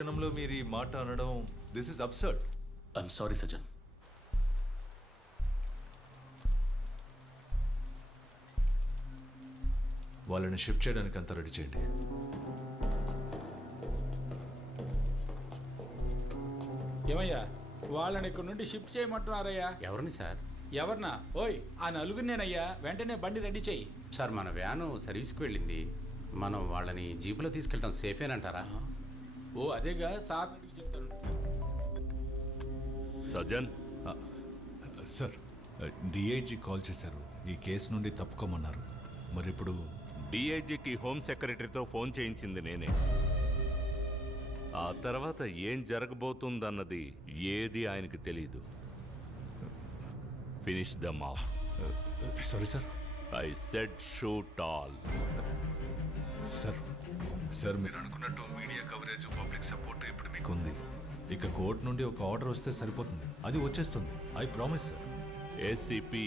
క్షణంలో మీరు ఈ మాట అనడం this is absurd. I'm sorry సజన్. వాళ్ళని షిఫ్ట్ చేయడానికి అంతా రెడీ చేయండి. ఏమయ్యా వాళ్ళని ఇక్కడ నుండి షిఫ్ట్ చేయమంటున్నారయ్యా? ఎవరిని సార్? ఎవరినా? ఓయ్ ఆ నలుగురినేనయ్యా, వెంటనే బండి రెడీ చెయ్యి. సార్ మన వ్యాను సర్వీస్కి వెళ్ళింది. మనం వాళ్ళని జీపులో తీసుకెళ్ళడం సేఫేనంటారా? ఓ అదేగా సార్ అడిగి చెప్తాను. సజన్, సార్ డిఐజీ కాల్ చేశారు, ఈ కేసు నుండి తప్పుకోమన్నారు. మరి ఇప్పుడు డిఐజీకి హోమ్ సెక్రటరీతో ఫోన్ చేయించింది నేనే. ఆ తర్వాత ఏం జరగబోతుందన్నది ఏది ఆయనకి తెలీదు. Finish them off. Sorry sir. I said shoot all. Sir మీరు అనుకున్నట్టు మీడియా కవరేజ్, పబ్లిక్ సపోర్ట్ ఇప్పుడు మీకు ఉంది. ఇక కోర్టు నుండి ఒక ఆర్డర్ వస్తే సరిపోతుంది, అది వచ్చేస్తుంది. I promise sir. ఏసీపీ,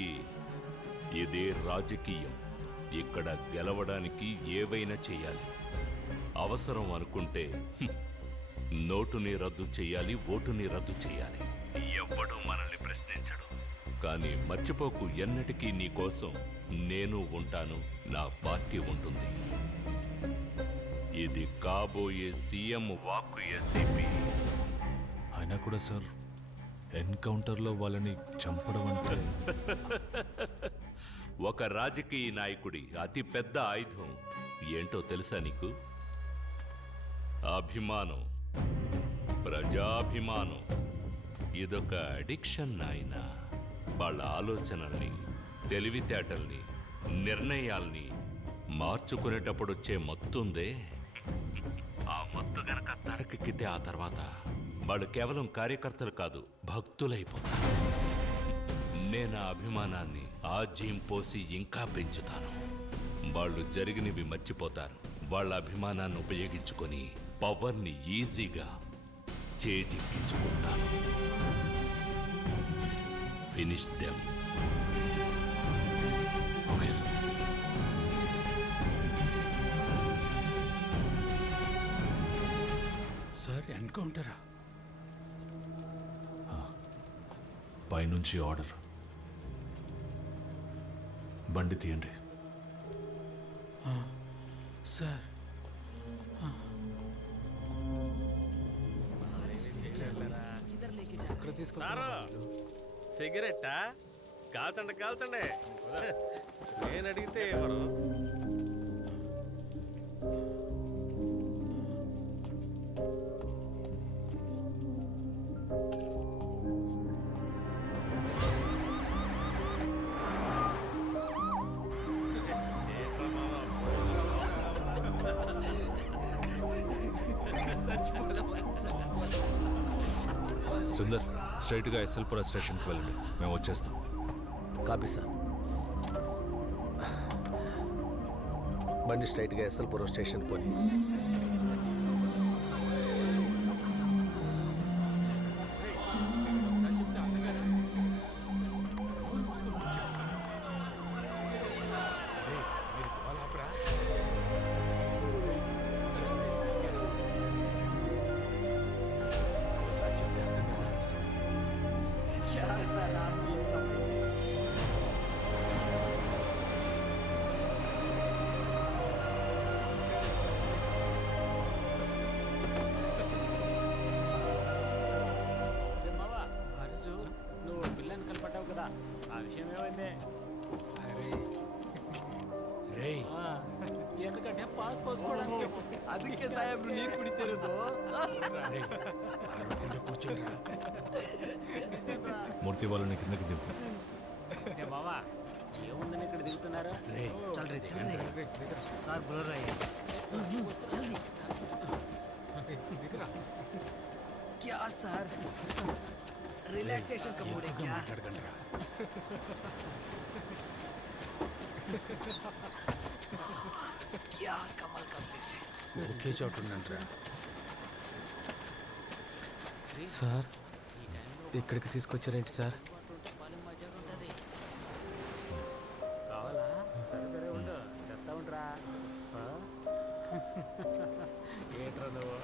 ఇది రాజకీయం. ఇక్కడ గెలవడానికి ఏవైనా చేయాలి. అవసరం అనుకుంటే నోటుని రద్దు చేయాలి, ఓటుని రద్దు చేయాలి. ఎవ్వడూ మనల్ని ప్రశ్నించడు. కానీ మర్చిపోకు, ఎన్నటికీ నీ కోసం నేను ఉంటాను, నా పార్టీ ఉంటుంది. ఇది కాబోయే సీఎం వాక్కు. ఏసీపీ అయినా కూడా సార్, ఎన్కౌంటర్లో వాళ్ళని చంపడం అంటే ఒక రాజకీయ నాయకుడి అతి పెద్ద ఆయుధం ఏంటో తెలుసా నీకు? అభిమానం, ప్రజాభిమానం. ఇదొక అడిక్షన్ నాయన. వాళ్ళ ఆలోచనల్ని, తెలివితేటల్ని, నిర్ణయాల్ని మార్చుకునేటప్పుడు వచ్చే మత్తుందే, ఆ మత్తు గనక తరకెక్కితే ఆ తర్వాత వాళ్ళు కేవలం కార్యకర్తలు కాదు, భక్తులైపోతారు. నేను ఆ అభిమానాన్ని ఆజ్యం పోసి ఇంకా పెంచుతాను. వాళ్ళు జరిగినవి మర్చిపోతారు. వాళ్ళ అభిమానాన్ని ఉపయోగించుకొని పవర్ని ఈజీగా చేజిక్కించుకుంటాను. Finish them. Okay sir. Sir ఎన్కౌంటరా? పైనుంచి ఆర్డర్. బండి తీయండి. సార్ సిగరెట్టా? కాల్చండి కాల్చండి. నేను అడిగితే ఎవరు? సుందర్, స్ట్రైట్గా ఎస్ఎల్పుర స్టేషన్కి వెళ్ళండి, మేము వచ్చేస్తాం. Copy sir. బండి స్ట్రైట్గా ఎస్ఎల్పురం స్టేషన్ పోని. సార్ చెప్తే అన్నగారు నువ్వు పిల్లని కలపట్టావు కదా, ఆ విషయం ఏమైంది? ఎందుకంటే పాస్ పోసుకోవడానికి. ಅದಕ್ಕೆ ಸಾಹೇಬ್ರು ನೀರು ಕುಡಿತಿರೋದು. మూర్తి వాళ్ళని కిందకి దింపు. బావా ఏముందని ఇక్కడ దిగుతున్నారు? సార్ బులర్ అయ్యా. क्या सर, रिलैक्सेशन का मूड है क्या? क्या कमाल का प्लेस है. ఒకే చోటు ఉందంటరా సార్. ఇక్కడికి తీసుకొచ్చారేంటి సార్? కావాలా? సరే సరే ఉండు, చెప్తా ఉండరా. ఏంట్రా నువ్వు?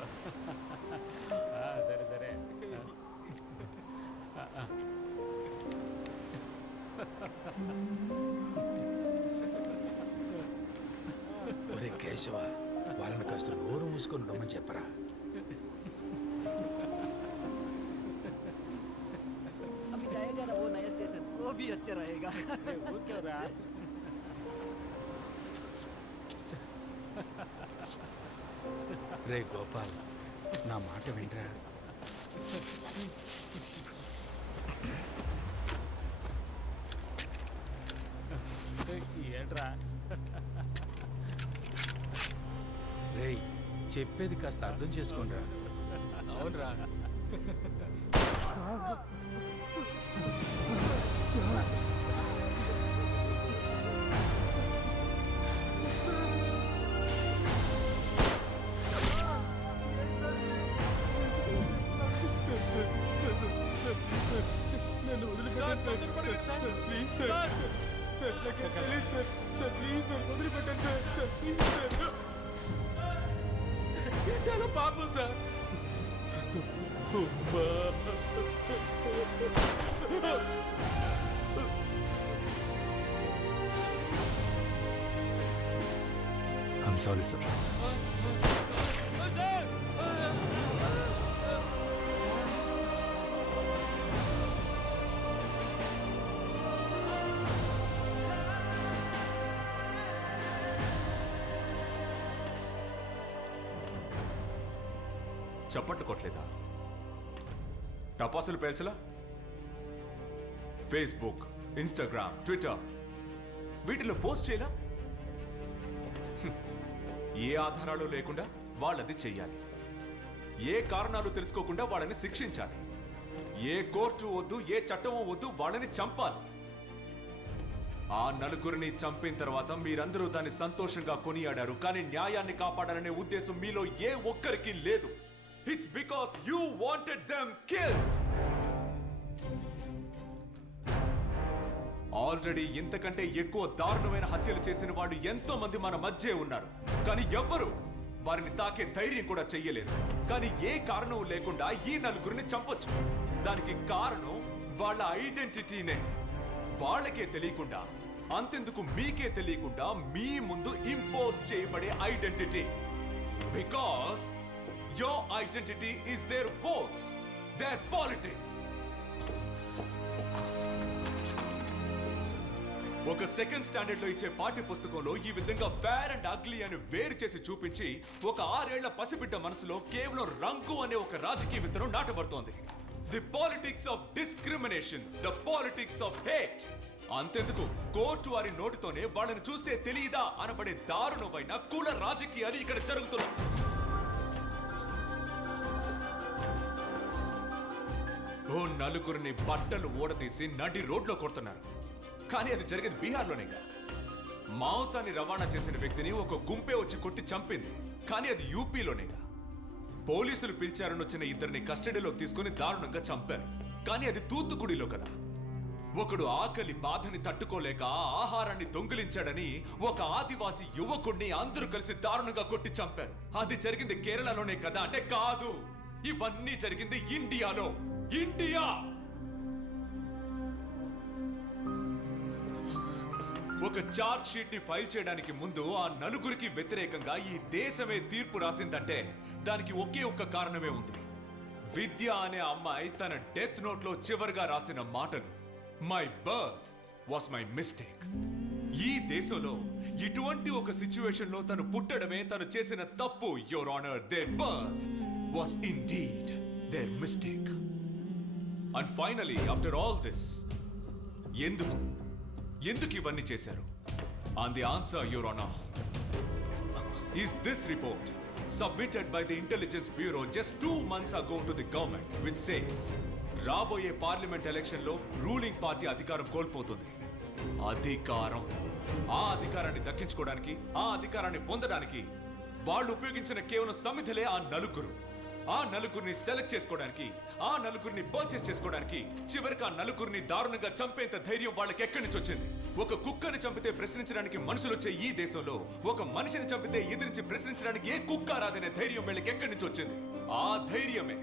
కేశవ వాళ్ళని కాస్త నోరు మూసుకొని ఉండమని చెప్పరా. अभी जाएगा ना वो नया स्टेशन, वो भी अच्छा रहेगा. ఊరికేవరా రే గోపాల్, నా మాట వింటరా. ఏంట్రా రేయ్, చెప్పేది కాస్త అర్థం చేసుకోండిరా. అవునరా. చాలా పాపం సార్. I'm sorry sir. చప్పట్లు కొట్టలేదా? టపాసులు పేల్చలా? ఫేస్బుక్, ఇన్స్టాగ్రామ్, ట్విట్టర్ వీటిలో పోస్ట్ చేయలా? ఏ ఆధారాలు లేకుండా వాళ్ళది చెయ్యాలి. ఏ కారణాలు తెలుసుకోకుండా వాళ్ళని శిక్షించాలి. ఏ కోర్టు వద్దు, ఏ చట్టమో వద్దు, వాళ్ళని చంపాలి. ఆ నలుగురిని చంపిన తర్వాత మీరందరూ దాన్ని సంతోషంగా కొనియాడారు. కానీ న్యాయాన్ని కాపాడాలనే ఉద్దేశం మీలో ఏ ఒక్కరికి లేదు. It's because you wanted them killed. Already ఇంతకంటే ఎక్కువ దారుణమైన హత్యలు చేసిన వాళ్ళు ఎంతో మంది మన మధ్య ఉన్నారు. కానీ ఎవ్వరు వారిని తాకే ధైర్యం కూడా చెయ్యలేరు. కానీ ఏ కారణం లేకుండా ఈ నలుగురిని చంపొచ్చు. దానికి కారణం వాళ్ళ ఐడెంటిటీనే. వాళ్ళకే తెలియకుండా, అంతెందుకు మీకే తెలియకుండా మీ ముందు ఇంపోజ్ చేయబడే identity. Because your identity is their votes, their politics. ఒక సెకండ్ స్టాండర్డ్ లో ఇచ్చే పాఠ్య పుస్తకంలో ఈ విధంగా ఫేర్ అండ్ అగ్లీ అని వేరు చేసి చూపించి ఒక 6 ఏళ్ల పసిబిడ్డ మనసులో కేవలం రంగు అనే ఒక రాజకీయ విత్తనం నాటబడుతోంది. The politics of discrimination, the politics of hate. అంతెందుకు కోర్టు వారి నోటితోనే వాళ్ళని చూస్తే తెలియదా అనబడే దారుణమైన కుల రాజకీయాలు ఇక్కడ జరుగుతున్నాయి. ఓ నలుగురిని బట్టలు ఊడదీసి నడి రోడ్లో కొడుతున్నారు. కానీ అది జరిగేది బీహార్లోనేగా. మాంసాన్ని రవాణా చేసిన వ్యక్తిని ఒక గుంపే వచ్చి కొట్టి చంపింది. కానీ అది యూపీలోనేగా. పోలీసులు పిలిచారని వచ్చిన ఇద్దరిని కస్టడీలోకి తీసుకుని దారుణంగా చంపారు. కానీ అది తూత్తుకుడిలో కదా. ఒకడు ఆకలి బాధని తట్టుకోలేక ఆహారాన్ని దొంగిలించాడని ఒక ఆదివాసి యువకుడిని అందరూ కలిసి దారుణంగా కొట్టి చంపారు. అది జరిగింది కేరళలోనే కదా అంటే కాదు. ఇవన్నీ జరిగింది ఇండియాలో. ఇండియా ఒక చార్జ్ షీట్ ని ఫైల్ చేయడానికి ముందు ఆ నలుగురికి వ్యతిరేకంగా ఈ దేశమే తీర్పు రాసిందంటే దానికి ఒకే ఒక్క కారణమే ఉంది. విద్య అనే అమ్మాయి తన డెత్ నోట్ లో చివరిగా రాసిన మాటలు, my birth was my mistake. ఈ దేశంలో ఇటువంటి ఒక సిచ్యువేషన్ లో తను పుట్టడమే తను చేసిన తప్పు. Your honour, their birth was indeed their mistake. And finally after all this, ఎందుకు ఇవన్నీ చేశారు? And the answer, your honour, is this report submitted by the Intelligence Bureau just 2 months ago to the government, which says రాబోయే parliament election లో ruling party అధికారం కోల్పోతుంది. ఆ అధికారాన్ని దక్కించుకోవడానికి, ఆ అధికారాన్ని పొందడానికి వాళ్ళు ఉపయోగించిన కేవలం సమిధలే ఆ నలుగురు. ఆ నలుగురిని సెలెక్ట్ చేసుకోవడానికి, ఆ నలుగురిని పర్చేస్ చేసుకోవడానికి, చివరికి ఆ నలుగురిని దారుణంగా చంపేంత ధైర్యం వాళ్ళకి ఎక్కడి నుంచి వచ్చింది? ఒక కుక్కని చంపితే ప్రశ్నించడానికి మనుషులు వచ్చే ఈ దేశంలో ఒక మనిషిని చంపితే ఎదిరించి ప్రశ్నించడానికి ఏ కుక్క రాదనే ధైర్యం వీళ్ళకి ఎక్కడి నుంచి వచ్చింది? ఆ ధైర్యమే,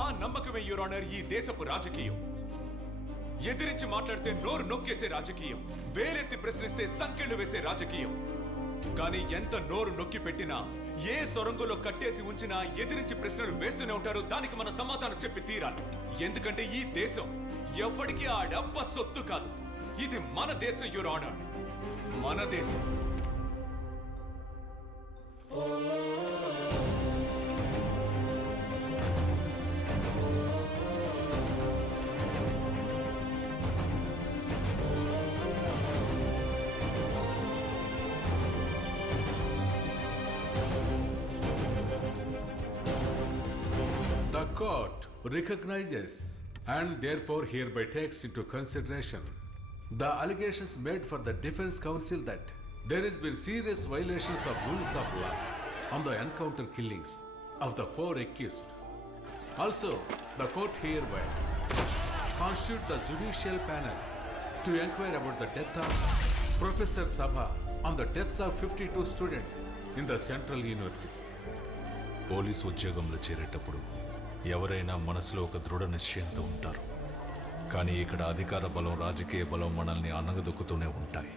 ఆ నమ్మకమే యువర్ ఆనర్ ఈ దేశపు రాజకీయం. ఎదిరించి మాట్లాడితే నోరు నొక్కేసే రాజకీయం, వేలెత్తి ప్రశ్నిస్తే సంకెళ్లు వేసే రాజకీయం. కానీ ఎంత నోరు నొక్కి పెట్టినా ఏ సొరంగంలో కట్టేసి ఉంచినా ఎదిరించి ప్రశ్నలు వేస్తూనే ఉంటారు. దానికి మన సమాధానం చెప్పి తీరాలి. ఎందుకంటే ఈ దేశం ఎవ్వడికి ఆ డబ్బ సొత్తు కాదు. ఇది మన దేశం, యువర్ ఆనర్, మన దేశం. The court recognizes and therefore hereby takes into consideration the allegations made for the defense counsel that there has been serious violations of rules of law on the encounter killings of the 4 accused. Also, the court hereby constitutes the judicial panel to inquire about the death of Professor Sabha on the deaths of 52 students in the Central University. Police ఉద్యోగంలో చేరేటప్పుడు ఎవరైనా మనసులో ఒక దృఢ నిశ్చయంతో ఉంటారు. కానీ ఇక్కడ అధికార బలం, రాజకీయ బలం మనల్ని అనగదొక్కుతూనే ఉంటాయి.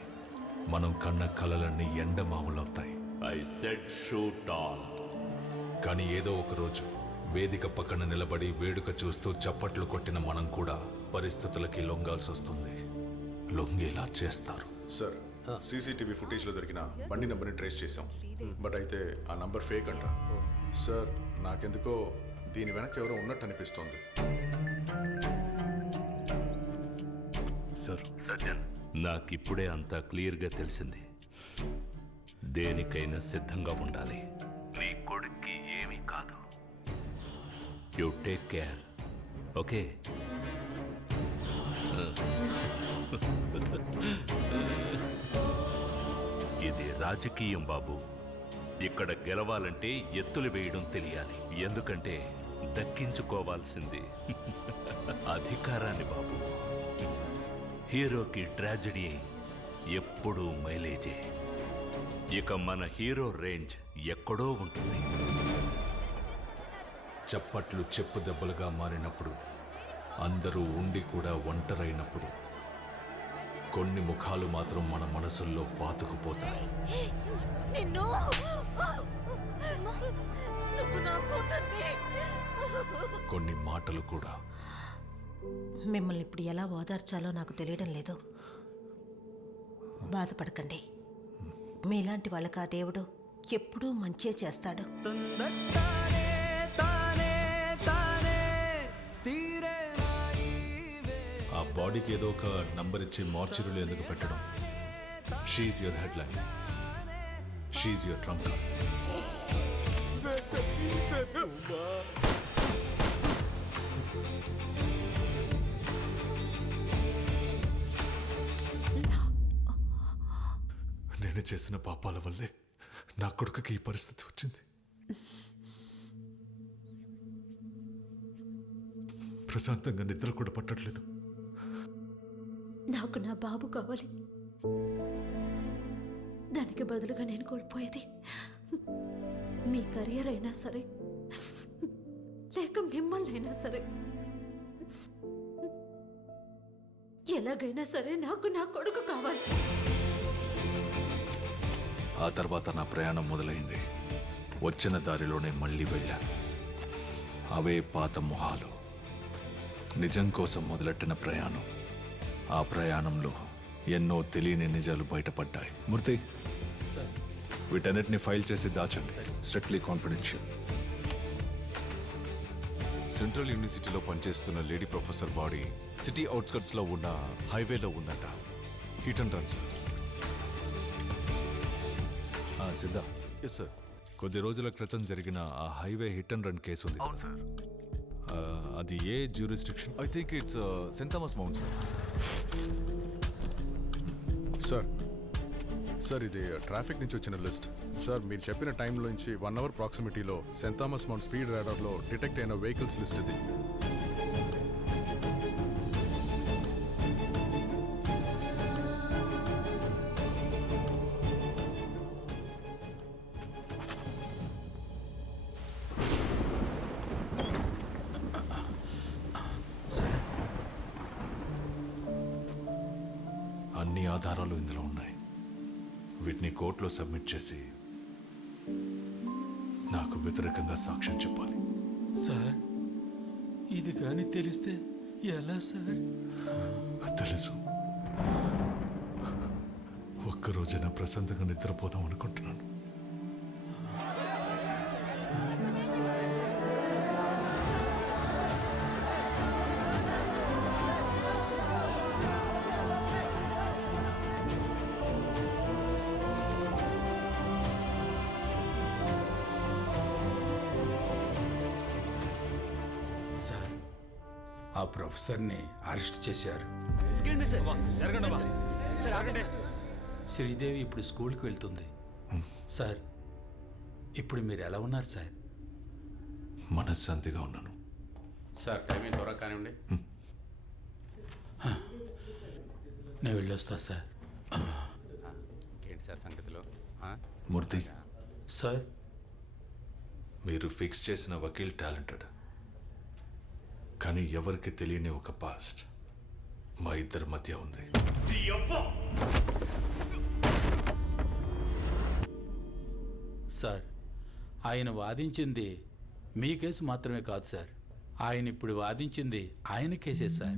మనం కన్న కలలన్నీ ఎండమావులవుతాయి. I said shoot on. కానీ ఏదో ఒక రోజు వేదిక పక్కన నిలబడి వేడుక చూస్తూ చప్పట్లు కొట్టిన మనం కూడా పరిస్థితులకి లొంగాల్సి వస్తుంది. లొంగేలా చేస్తారు. సార్, సీసీటీవీ ఫుటేజ్లో దొరికిన బండి నెంబర్ని ట్రేస్ చేశాం. బట్ అయితే ఆ నంబర్ ఫేక్ అంట. సార్, నాకెందుకో దీని వెనక ఎవరో ఉన్నట్టు అనిపిస్తోంది. సార్, సజ్జన్, నాకిప్పుడే అంతా క్లియర్గా తెలిసింది. దేనికైనా సిద్ధంగా ఉండాలి. నీ కొడుక్కి ఏమీ కాదు. You take care, okay? ఇది రాజకీయం బాబు. ఇక్కడ గెలవాలంటే ఎత్తులు వేయడం తెలియాలి. ఎందుకంటే దక్కించుకోవాల్సింది అధికారాన్ని బాబు. హీరోకి ట్రాజెడీ ఎప్పుడూ మైలేజే. ఇక మన హీరో రేంజ్ ఎక్కడో ఉంటుంది. చప్పట్లు చెప్పు దెబ్బలుగా మారినప్పుడు, అందరూ ఉండి కూడా ఒంటరైనప్పుడు, కొన్ని ముఖాలు మాత్రం మన మనసుల్లో పాతుకుపోతాయి. కొన్ని మాటలు కూడా. మిమ్మల్ని ఇప్పుడు ఎలా ఓదార్చాలో నాకు తెలియడం లేదు. బాధపడకండి. మీలాంటి వాళ్ళకి ఆ దేవుడు ఎప్పుడూ మంచే చేస్తాడు. ఆ బాడీకి ఏదో ఒక నంబర్ ఇచ్చి మార్చురీలో ఎందుకు పెట్టడం? షీఈ్ యువర్ హెడ్లైన్, షీఈ్ యువర్ ట్రంప్ కార్డ్. నేను చేసిన పాపాల వల్లే నా కొడుకుకి ఈ పరిస్థితి వచ్చింది. ప్రశాంతంగా నిద్ర కూడా పట్టట్లేదు. నాకు నా బాబు కావాలి. దానికి బదులుగా నేను కోల్పోయేది మీ కెరియర్ అయినా సరే, లేక మిమ్మల్ని అయినా సరే, ఎలాగైనా సరే నాకు నా కొడుకు కావాలి. ఆ తర్వాత నా ప్రయాణం మొదలైంది. వచ్చిన దారిలోనే మళ్ళీ వెళ్ళాను. అవే పాత మొహాలు. నిజం కోసం మొదలెట్టిన ప్రయాణం. ఆ ప్రయాణంలో ఎన్నో తెలియని నిజాలు బయటపడ్డాయి. మూర్తి, వీటన్నిటిని ఫైల్ చేసి దాచండి. Strictly confidential. సెంట్రల్ యూనివర్సిటీలో పనిచేస్తున్న లేడీ ప్రొఫెసర్ బాడీ సిటీ అవుట్స్కట్స్లో ఉన్న హైవేలో ఉందట. Hit and run sir. Siddha, yes sir. కొద్ది రోజుల క్రితం జరిగిన ఆ highway hit and run case ఉంది. అది ఏ jurisdiction? I think it's Saint Thomas Mount sir. Sir, ఇది ట్రాఫిక్ నుంచి వచ్చిన లిస్ట్. సార్, మీరు చెప్పిన టైంలో నుంచి 1 అవర్ ప్రాక్సిమిటీలో సెయింట్ థామస్ మౌంట్ స్పీడ్ రాడార్లో డిటెక్ట్ అయిన వెహికల్స్ లిస్ట్ ఇది. అన్ని ఆధారాలు ఇందులో ఉన్నాయి. వీటిని కోర్టులో సబ్మిట్ చేసి నాకు వ్యతిరేకంగా సాక్ష్యం చెప్పాలి. సార్ ఇది కానీ తెలిస్తే ఎలా సార్? తెలుసు. ఒక్కరోజైనా ప్రశాంతంగా నిద్రపోదాం అనుకుంటున్నాను. సార్ ఆ ప్రొఫెసర్ని అరెస్ట్ చేశారు. జరగండి అమ్మా. సార్ ఆగండి. శ్రీదేవి ఇప్పుడు స్కూల్కి వెళ్తుంది. సార్ ఇప్పుడు మీరు ఎలా ఉన్నారు సార్? మనశ్శాంతిగా ఉన్నాను. సార్ టైమింగ్ త్వరగా కానివ్వండి. నేను వెళ్ళొస్తా సార్. ఏంటి సార్ సంగతిలో? మూర్తి, సార్ మీరు ఫిక్స్ చేసిన వకీల్ టాలెంటెడ్, కానీ ఎవరికి తెలియని ఒక పాస్ట్ మా ఇద్దరి మధ్య ఉంది. సార్ ఆయన వాదించింది మీ కేసు మాత్రమే కాదు సార్. ఆయన ఇప్పుడు వాదించింది ఆయన కేసే సార్.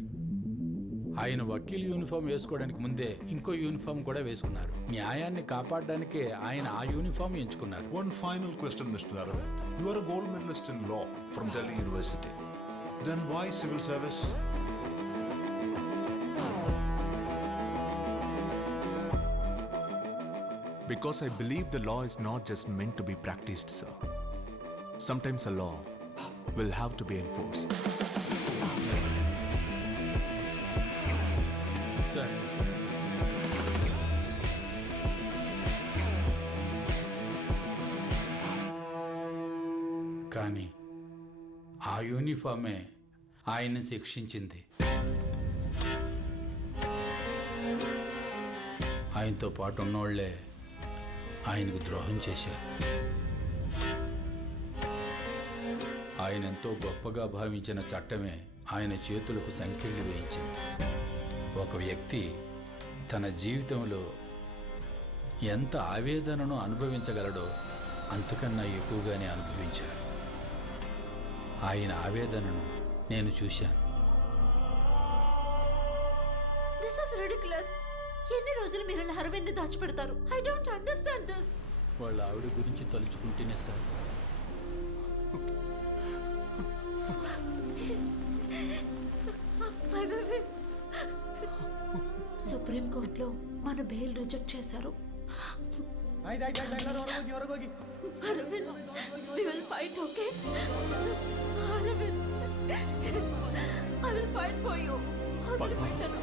ఆయన వకీల్ యూనిఫామ్ వేసుకోవడానికి ముందే ఇంకో యూనిఫామ్ కూడా వేసుకున్నారు. న్యాయాన్ని కాపాడడానికే ఆయన ఆ యూనిఫామ్ ఎంచుకున్నారు. One final question, Mr. Aravind. You are a gold medalist in law from Delhi University. Then why civil service? Because I believe the law is not just meant to be practiced, sir. Sometimes a law will have to be enforced. Sir కానీ ఆ యూనిఫామే ఆయన్ని శిక్షించింది. ఆయనతో పాటు ఉన్నోళ్లే ఆయనకు ద్రోహం చేశారు. ఆయన ఎంతో గొప్పగా భావించిన చట్టమే ఆయన చేతులకు సంకెళ్ళు వేయించింది. ఒక వ్యక్తి తన జీవితంలో ఎంత ఆవేదనను అనుభవించగలడో అంతకన్నా ఎక్కువగానే అనుభవించారు. ఆయన ఆవేదనను నేను చూశాను. This is ridiculous. ఎన్ని రోజులు మీరు ఇలా అరవింద్ దాచిపెడతారు? I don't understand this. వాళ్ళ ఆవిడ గురించి తలుచుకుంటేనే సార్. సుప్రీం కోర్టులో మన బెయిల్ రిజెక్ట్ చేశారు. Arvind, we will fight, okay? Arvind, I will fight for you. వదిలిపెట్టను.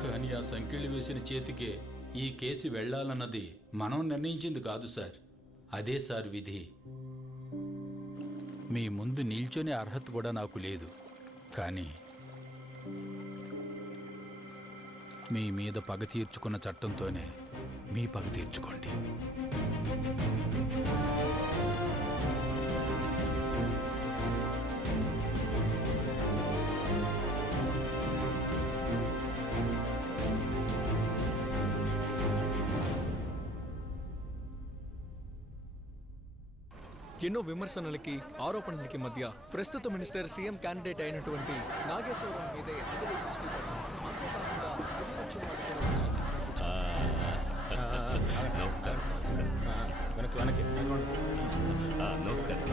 కానీ ఆ సంకెళ్ళు వేసిన చేతికే ఈ కేసు వెళ్ళాలన్నది మనం నిర్ణయించింది కాదు సార్. అదే సార్ విధి. మీ ముందు నిల్చొనే అర్హత కూడా నాకు లేదు. కానీ మీ మీద పగ తీర్చుకున్న చట్టంతోనే మీ పగ తీర్చుకోండి. ఎన్నో విమర్శనలకి ఆరోపణలకి మధ్య ప్రస్తుత మినిస్టర్ సీఎం క్యాండిడేట్ అయినటువంటి నాగేశ్వరరావు మీదే అందరి దృష్టి పడింది. అంతేకాకుండా ప్రతిపక్షం వాళ్ళు కూడా నమస్కారం. నమస్కారం.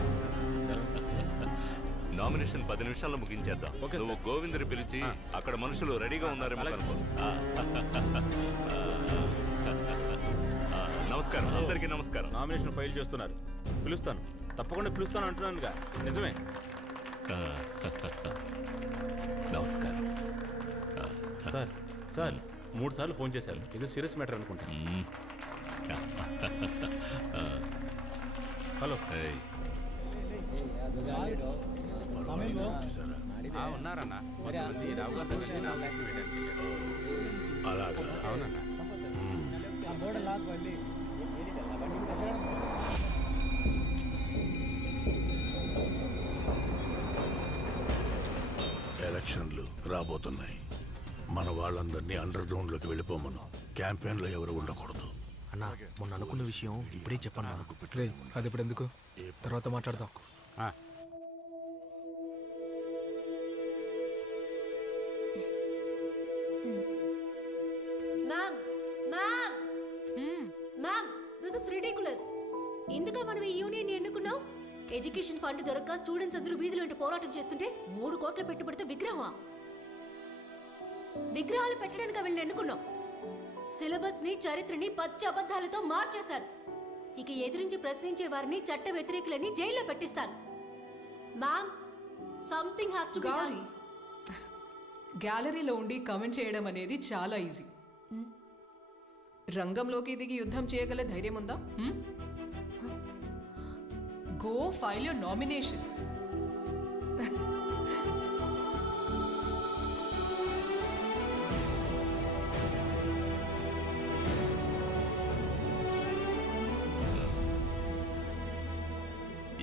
నామినేషన్ 10 నిమిషాల్లో ముగించేద్దాం. నువ్వు గోవిందుని పిలిచి అక్కడ మనుషులు రెడీగా ఉన్నారేమో కనుకో. నమస్కారం, అందరికీ నమస్కారం. నామినేషన్ ఫైల్ చేస్తున్నారు. పిలుస్తాను, తప్పకుండా పిలుస్తాను అంటున్నానుగా. నిజమే. నమస్కారం సార్. సార్ 3 సార్లు ఫోన్ చేశారు. ఇది సీరియస్ మ్యాటర్ అనుకుంటా. హలో. ఉన్నారన్నా. కొంతమంది రావు గారితో కలిసి నామినేషన్ వేయడానికి వెళ్ళారు. అలాగా? అవునన్నా. ఎలక్షన్లు రాబోతున్నాయి. మన వాళ్ళందరినీ అండర్ గ్రౌండ్లోకి వెళ్ళిపోమను. క్యాంపెయిన్లో ఎవరు ఉండకూడదు. అన్నా మొన్న అనుకున్న విషయం ఇప్పుడే చెప్పన్నా. రే అది ఇప్పుడు ఎందుకు, తర్వాత మాట్లాడదాం. Ma'am ma'am ma'am this is ridiculous. ఎందుకు మనం ఈ యూనియన్ ఎన్నుకున్నాం? ఎడ్యుకేషన్ ఫండ్ దొరక్క స్టూడెంట్స్ అందరూ వీధుల వెంట పోరాటం చేస్తుంటే 3 కోట్ల పెట్టుబడితో విగ్రహమా? విగ్రహాలు పెట్టడానికి వీళ్ళని ఎన్నుకున్నాం. సిలబస్ ని చరిత్రని పచ్చి అబద్ధాలతో మార్చేశారు. ఇక ఎదిరించి ప్రశ్నించే వారిని చట్ట వ్యతిరేకులని జైల్లో పెట్టిస్తారు. Ma'am something has to be done. గ్యాలరీలో ఉండి కమెంట్ చేయడం అనేది చాలా ఈజీ. రంగంలోకి దిగి యుద్ధం చేయగల ధైర్యం ఉందా? Go file your nomination.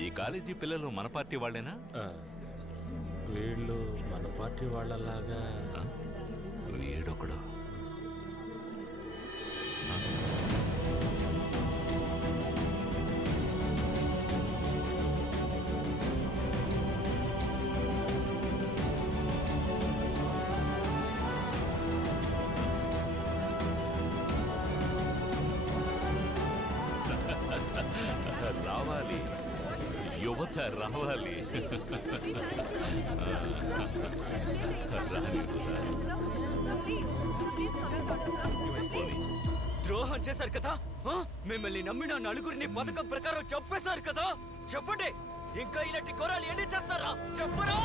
ఈ కాలేజీ పిల్లలు మన పార్టీ వాళ్ళేనా? వీళ్ళు మన పార్టీ వాళ్ళలాగా. వీడొకడు. రావాలి, యువత రావాలి. ద్రోహం చేశారు కదా, మిమ్మల్ని నమ్మిన నలుగురిని పథకం ప్రకారం చంపేశారు కదా. చెప్పండి, ఇంకా ఇలాంటి కోరాలు ఎన్ని చేస్తారా? చెప్పరా?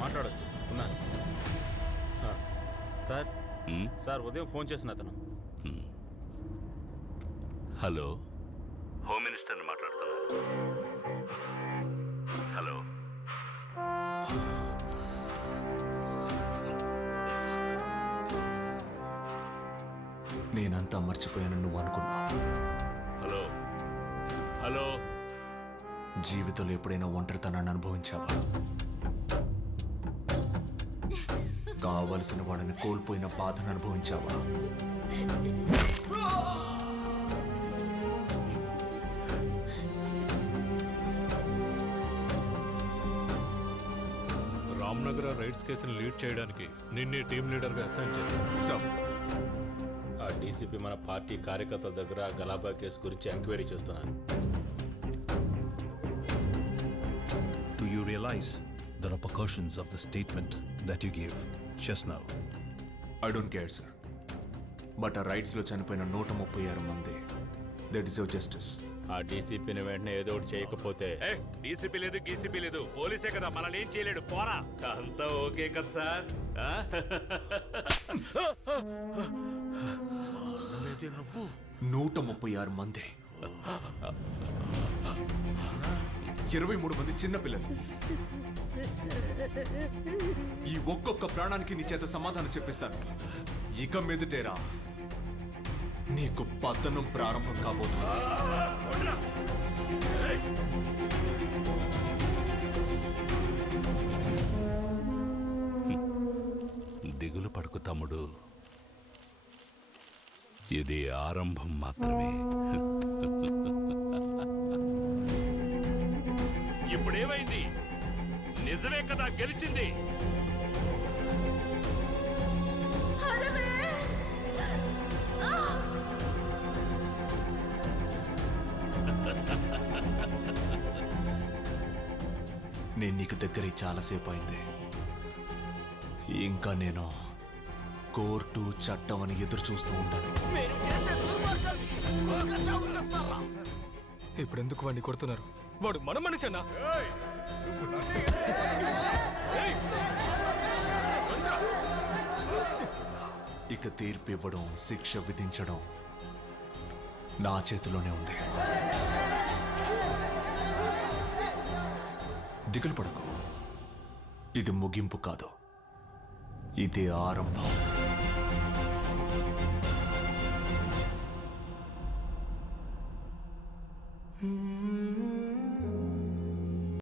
మాట్లాడచ్చు ఉన్నాను సార్. సార్ ఉదయం ఫోన్ చేసిన అతను. హలో, హోమ్ మినిస్టర్ని మాట్లాడుతున్నాను. హలో, నేనంతా మర్చిపోయాను నువ్వు అనుకున్నా. Hello, hello. జీవితంలో ఎప్పుడైనా ఒంటరితనాన్ని అనుభవించావా? కావలసిన వాళ్ళని కోల్పోయిన బాధను అనుభవించావా? రామ్నగర్ రైట్స్ కేసును లీడ్ చేయడానికి నిన్నే టీం లీడర్గా అసైన్ చేశాను. ఆ డీసీపీ మన పార్టీ కార్యకర్తల దగ్గర గలాబా కేసు గురించి ఎంక్వైరీ చేస్తున్నారు. Do you realize the repercussions of the statement that you gave just now? I don't care, sir. But ఆ రైట్స్లో చనిపోయిన 136 మంది, they deserve justice. ఆ డీసీపీని వెంటనే ఏదో ఒకటి చేయకపోతే. డీసీపీ లేదు, గీసీపీ లేదు, పోలీసే కదా, మనల్ని ఏం చేయలేడు. పోరా, అంతా ఓకే కదా సార్? 136 మంది, 23 మంది చిన్నపిల్లలు. ఈ ఒక్కొక్క ప్రాణానికి నీ చేత సమాధానం చెప్పిస్తాను. ఇక మీదటేరా నీకు పతనం ప్రారంభం కాబోతుంది. దిగులు పడుకు తమ్ముడు, ఇది ఆరంభం మాత్రమే. ఇప్పుడేమైంది? నిజమే కదా గెలిచింది. నేను నీకు దగ్గర చాలాసేపు అయింది. ఇంకా నేను కోర్టు చట్టం అని ఎదురు చూస్తూ ఉంటాను. ఇప్పుడు ఎందుకు వాడిని కొడుతున్నారు? వాడు మన మనిషన్నా? ఇక తీర్పు ఇవ్వడం, శిక్ష విధించడం నా చేతిలోనే ఉంది. దిగులు పడకు, ఇది ముగింపు కాదు, ఇది ఆరంభం. Mm-hmm.